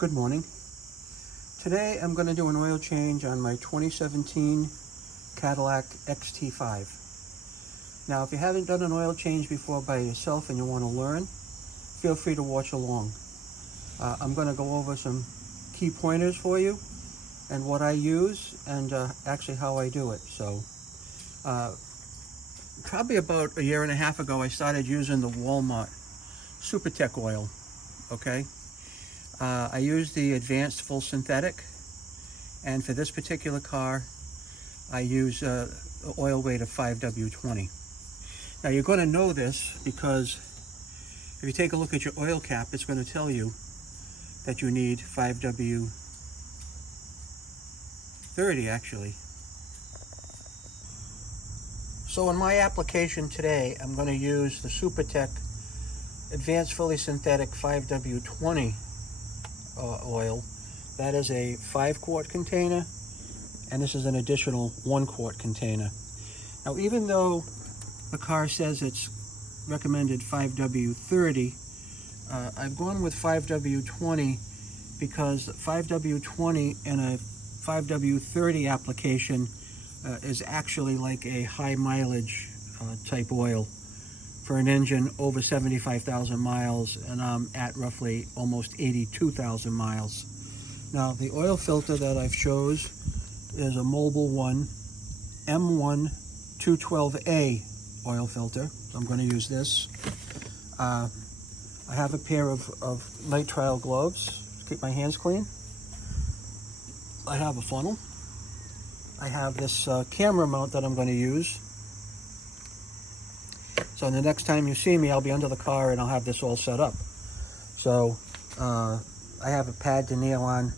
Good morning. Today I'm going to do an oil change on my 2017 Cadillac XT5. Now if you haven't done an oil change before by yourself and you want to learn, feel free to watch along. I'm going to go over some key pointers for you and what I use and actually how I do it. So probably about a year and a half ago I started using the Walmart Supertech oil. Okay. I use the advanced full synthetic, and for this particular car I use the oil weight of 5W20. Now you're going to know this because if you take a look at your oil cap, it's going to tell you that you need 5W30 actually. So in my application today I'm going to use the Supertech advanced fully synthetic 5W20 oil. That is a 5-quart container, and this is an additional 1-quart container. Now even though the car says it's recommended 5W30, I've gone with 5W20 because 5W20 in a 5W30 application is actually like a high mileage type oil for an engine over 75,000 miles, and I'm at roughly almost 82,000 miles. Now the oil filter that I've chose is a Mobile One M1 212A oil filter. So I'm going to use this. I have a pair of nitrile gloves to keep my hands clean. I have a funnel. I have this camera mount that I'm going to use. So the next time you see me, I'll be under the car and I'll have this all set up. So I have a pad to nail on.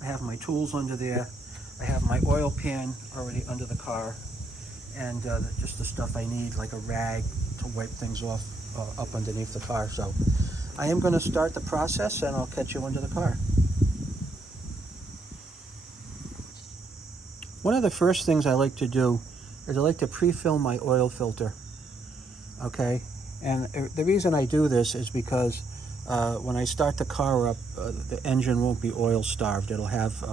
I have my tools under there. I have my oil pan already under the car, and just the stuff I need, like a rag to wipe things off up underneath the car. So I am going to start the process and I'll catch you under the car. One of the first things I like to do is I like to pre-fill my oil filter. Okay, and the reason I do this is because when I start the car up, the engine won't be oil starved. It'll have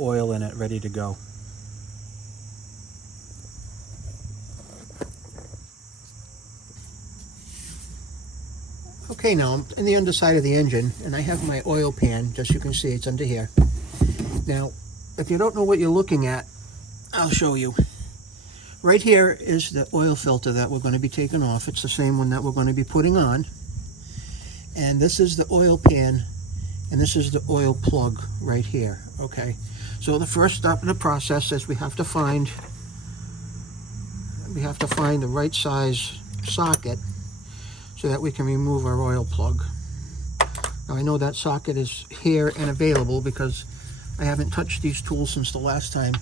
oil in it ready to go. Okay, now I'm in the underside of the engine and I have my oil pan. Just you can see it's under here. Now if you don't know what you're looking at, I'll show you. Right here is the oil filter that we're going to be taking off. It's the same one that we're going to be putting on. And this is the oil pan, and this is the oil plug right here. Okay, so the first step in the process is we have to find the right size socket so that we can remove our oil plug. Now I know that socket is here and available because I haven't touched these tools since the last time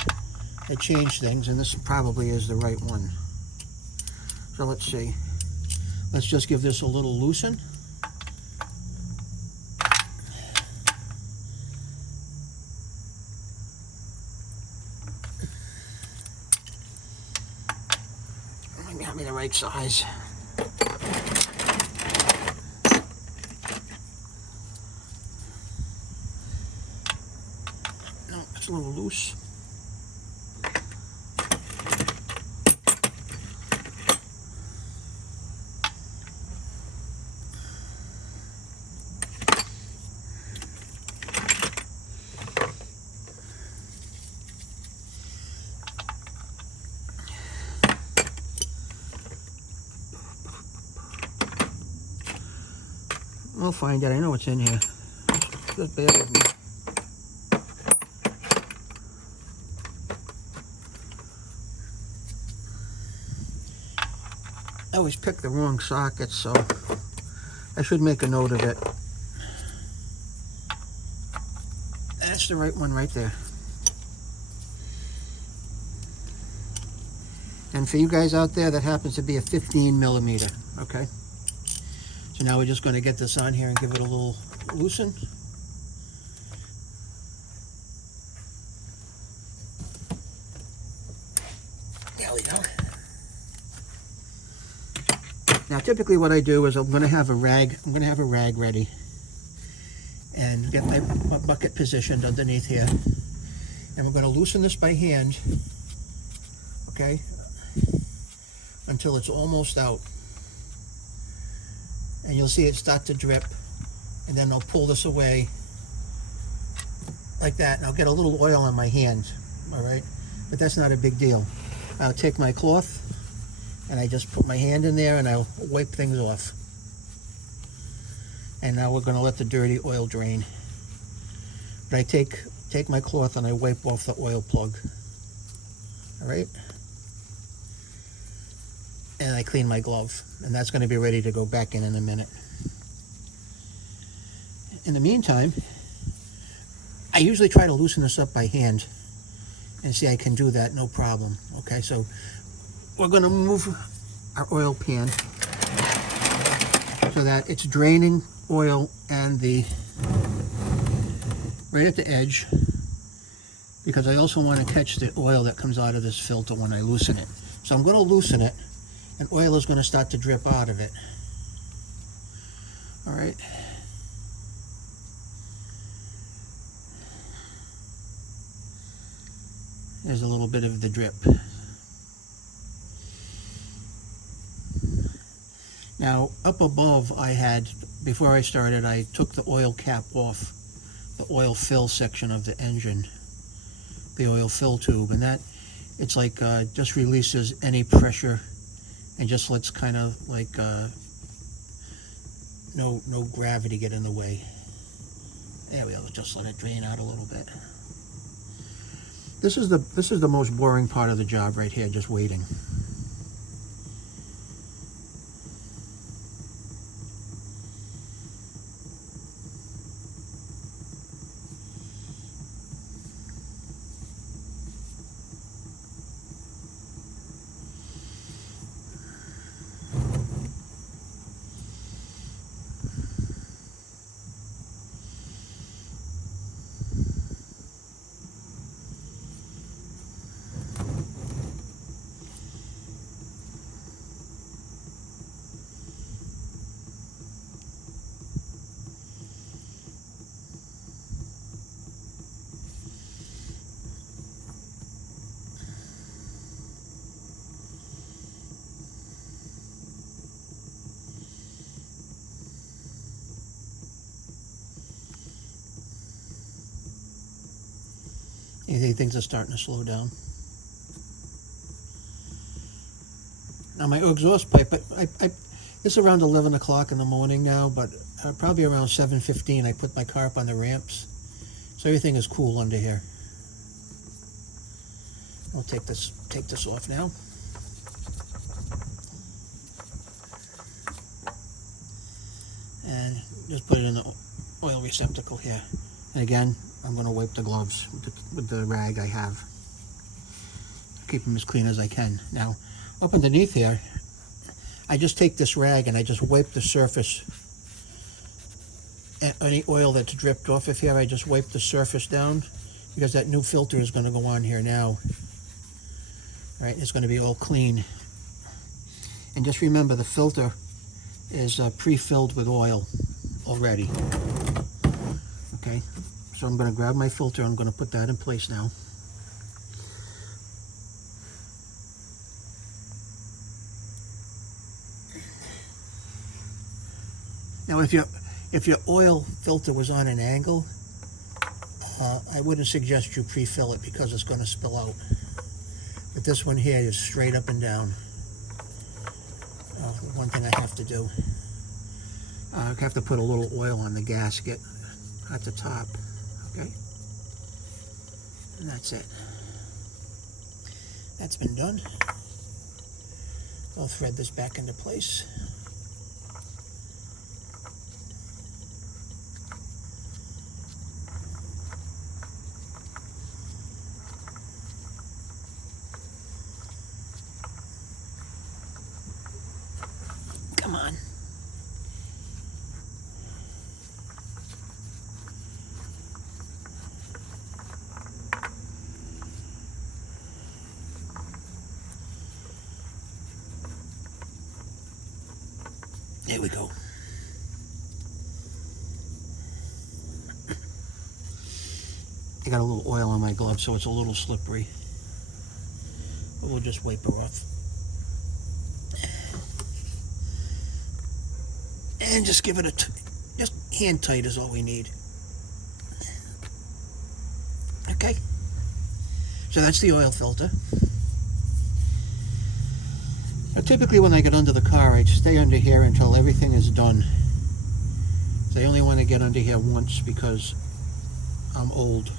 I changed things, and this probably is the right one. So let's see. Let's just give this a little loosen. Maybe have me the right size. No, it's a little loose. I'll find it. I know it's in here. Just bear with me. I always pick the wrong socket, so I should make a note of it. That's the right one right there. And for you guys out there, that happens to be a 15 millimeter, okay? So now we're just going to get this on here and give it a little loosen. There we go. Now typically what I do is I'm going to have a rag ready. and get my bucket positioned underneath here. And we're going to loosen this by hand, okay, until it's almost out. And you'll see it start to drip, and then I'll pull this away like that, and I'll get a little oil on my hands, all right? But that's not a big deal. I'll take my cloth, and I just put my hand in there, and I'll wipe things off. And now we're going to let the dirty oil drain. But I take my cloth and I wipe off the oil plug, all right? And I clean my glove, and that's going to be ready to go back in a minute. In the meantime, I usually try to loosen this up by hand, and see, I can do that no problem. Okay, so we're going to move our oil pan so that it's draining oil and right at the edge, because I also want to catch the oil that comes out of this filter when I loosen it. So I'm going to loosen it, and oil is going to start to drip out of it. All right. There's a little bit of the drip. Now, up above, before I started, I took the oil cap off the oil fill section of the engine, the oil fill tube, and that, it's like, just releases any pressure and just lets kind of like, no gravity get in the way. There we go, just let it drain out a little bit. This is the most boring part of the job right here, just waiting. You think things are starting to slow down? Now my exhaust pipe, it's around 11 o'clock in the morning now, but probably around 7:15 I put my car up on the ramps, so everything is cool under here. I'll take this off now. And just put it in the oil receptacle here. And again, I'm going to wipe the gloves with the rag I have. Keep them as clean as I can. Now, up underneath here, I just take this rag and I just wipe the surface. Any oil that's dripped off of here, I just wipe the surface down, because that new filter is going to go on here now. Right, it's going to be all clean. And just remember, the filter is pre-filled with oil already. Okay. So I'm going to grab my filter, I'm going to put that in place now. Now if your oil filter was on an angle, I wouldn't suggest you pre-fill it, because it's going to spill out. But this one here is straight up and down. One thing I have to do, I have to put a little oil on the gasket at the top. Okay, and that's it. That's been done. I'll thread this back into place. Come on. There we go. I got a little oil on my glove, so it's a little slippery. But we'll just wipe her off. And just give it a, just hand tight is all we need. Okay. So that's the oil filter. Now typically when I get under the car, I stay under here until everything is done. So I only want to get under here once because I'm old.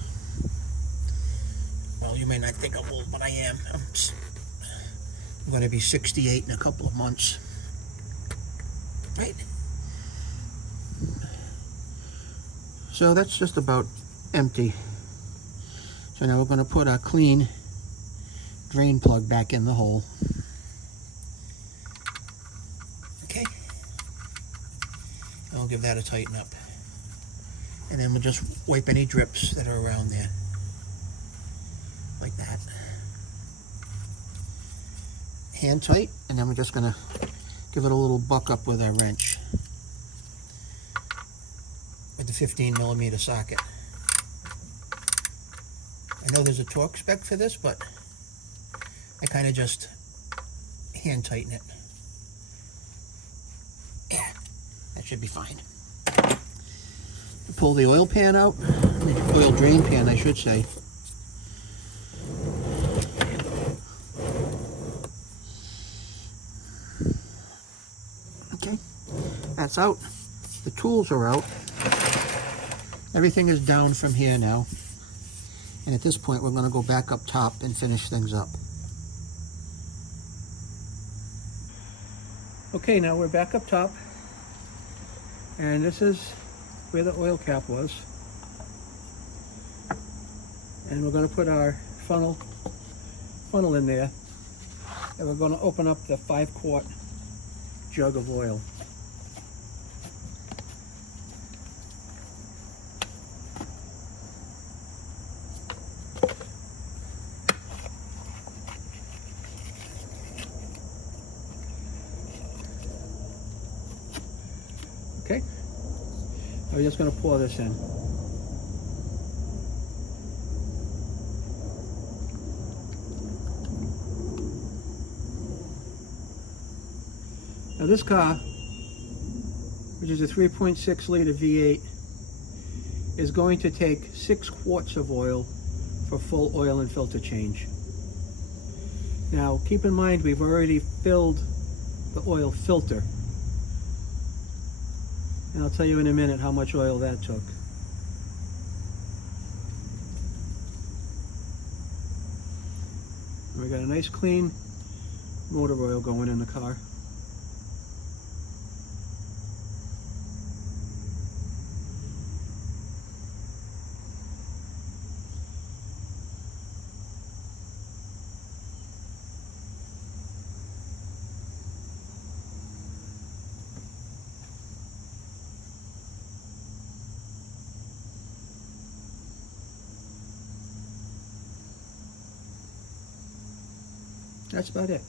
Well, you may not think I'm old, but I am. I'm going to be 68 in a couple of months. Right? So that's just about empty. So now we're going to put our clean drain plug back in the hole. Okay. And we'll give that a tighten up. And then we'll just wipe any drips that are around there. Like that. Hand tight, and then we're just going to give it a little buck up with our wrench. With the 15mm socket. I know there's a torque spec for this, but I kind of just hand tighten it. Yeah, that should be fine. Pull the oil pan out, the oil drain pan, I should say. Okay, that's out. The tools are out. Everything is down from here now. And at this point, we're going to go back up top and finish things up. Okay, now we're back up top. And this is where the oil cap was. And we're going to put our funnel in there. And we're going to open up the 5-quart jug of oil. Okay, we're just going to pour this in. Now this car, which is a 3.6 liter V8, is going to take 6 quarts of oil for full oil and filter change. Now keep in mind we've already filled the oil filter. And I'll tell you in a minute how much oil that took. And we got a nice clean motor oil going in the car. That's about it.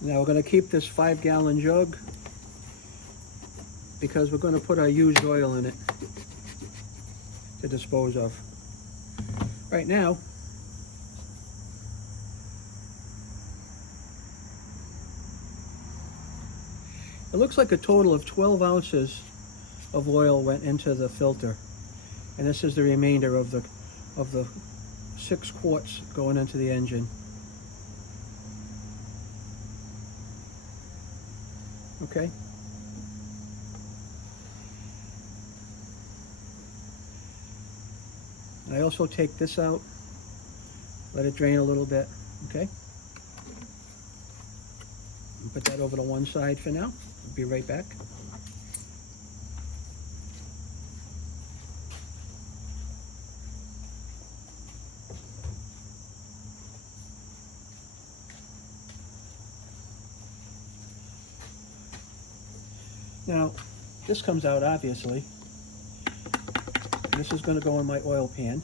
Now we're going to keep this 5-gallon jug because we're going to put our used oil in it to dispose of. Right now, it looks like a total of 12 ounces of oil went into the filter, and this is the remainder of the 6 quarts going into the engine. Okay. I also take this out, let it drain a little bit, okay? Put that over to one side for now. I'll be right back. Now, this comes out obviously. This is going to go in my oil pan.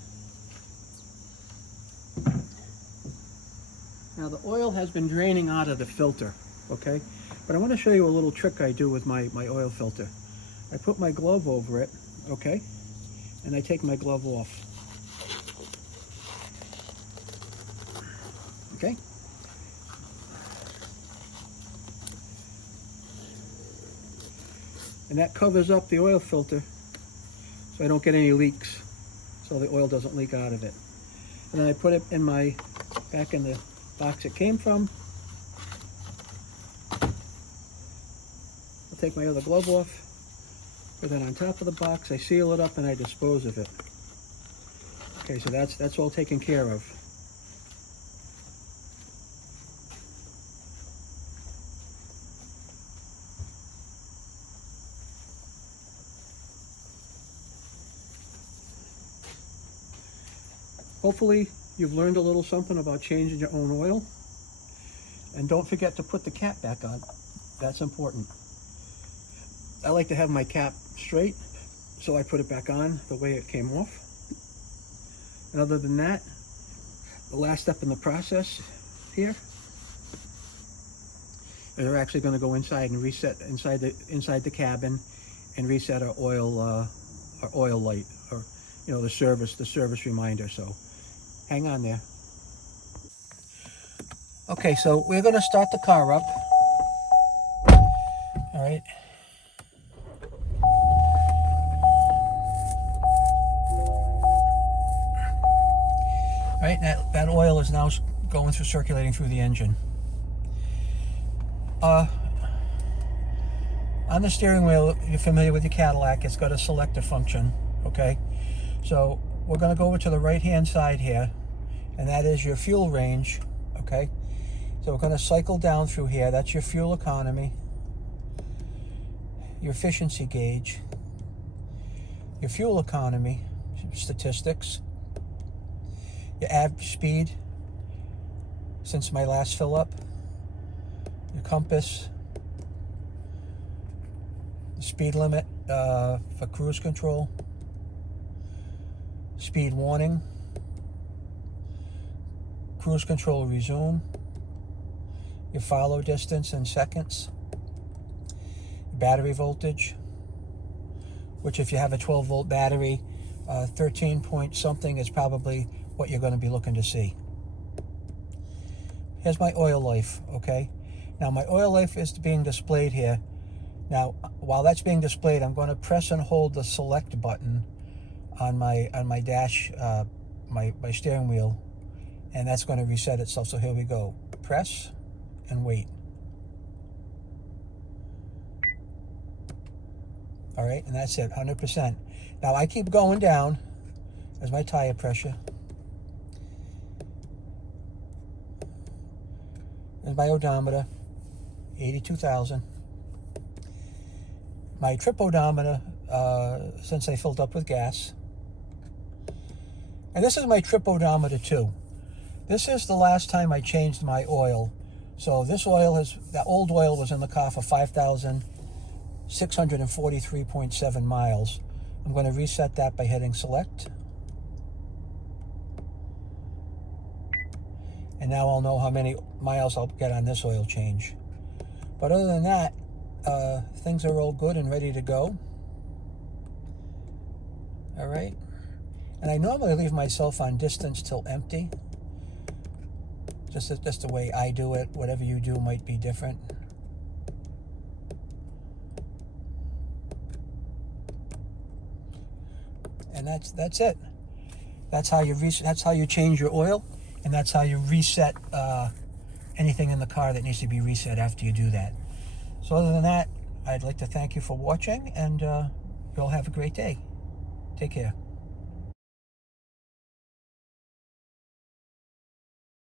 Now the oil has been draining out of the filter, okay? But I want to show you a little trick I do with my oil filter. I put my glove over it, okay? and I take my glove off. Okay? And that covers up the oil filter so I don't get any leaks, so the oil doesn't leak out of it. And then I put it in back in the box it came from. I'll take my other glove off, put that on top of the box, I seal it up, and I dispose of it. Okay, so that's all taken care of. Hopefully you've learned a little something about changing your own oil. And don't forget to put the cap back on. That's important. I like to have my cap straight, so I put it back on the way it came off. And other than that, the last step in the process here is we're actually going to go inside and reset inside the cabin and reset our oil light, or the service reminder. So hang on there. Okay, so we're going to start the car up. All right. All right, that oil is now going through, circulating through the engine. On the steering wheel, you're familiar with your Cadillac, it's got a selector function, okay? So we're going to go over to the right-hand side here, and that is your fuel range, okay? So we're going to cycle down through here. That's your fuel economy, your efficiency gauge, your fuel economy statistics, your average speed since my last fill up, your compass, the speed limit for cruise control, speed warning, cruise control resume, your follow distance in seconds, battery voltage, which if you have a 12-volt battery, 13 point something is probably what you're going to be looking to see. Here's my oil life, okay? Now my oil life is being displayed here. Now while that's being displayed, I'm going to press and hold the select button on my dash, my steering wheel, and that's going to reset itself. So here we go. Press and wait. All right, and that's it, 100%. Now I keep going down as my tire pressure. There's my odometer, 82,000. My trip odometer, since I filled up with gas. And this is my trip odometer too. This is the last time I changed my oil. So this oil that old oil was in the car for 5,643.7 miles. I'm going to reset that by hitting select. And now I'll know how many miles I'll get on this oil change. But other than that, things are all good and ready to go. All right. And I normally leave myself on distance till empty. Just the way I do it. Whatever you do might be different. And that's it. That's how you change your oil, and that's how you reset anything in the car that needs to be reset after you do that. So other than that, I'd like to thank you for watching, and you'll have a great day. Take care.